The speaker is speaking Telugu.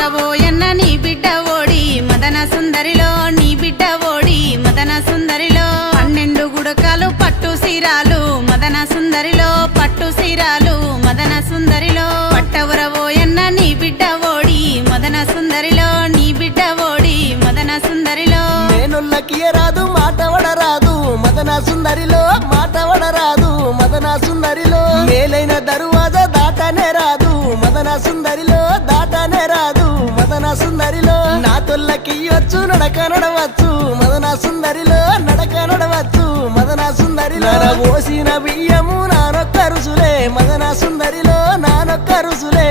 పట్టవురవోయన్న నీ బిడ్డ ఓడి మదన సుందరిలో నీ బిడ్డ ఓడి మదన సుందరిలో 12 గుడకాలు పట్టు సీరాలు మదన సుందరిలో పట్టు సీరాలు మదన సుందరిలో పట్టవురవోయన్న నీ బిడ్డ ఓడి మదన సుందరిలో నీ బిడ్డ ఓడి మదన సుందరిలో నేనుల్లకి రాదు మాట వడరాదు మదన సుందరిలో మాట వడరాదు మదన సుందరిలో మేలైన దరువాజా దాటనే రాదు మదన సుందరిలో దాటనే రాదు మదన సుందరిలో నా తొల్లకి వచ్చు నడక నడవచ్చు మదన సుందరిలో నడక నడవచ్చు మదన సుందరిలో ఓసిన బియ్యము నానొక్క రుసులే మదన సుందరిలో నానొక్క రుసులే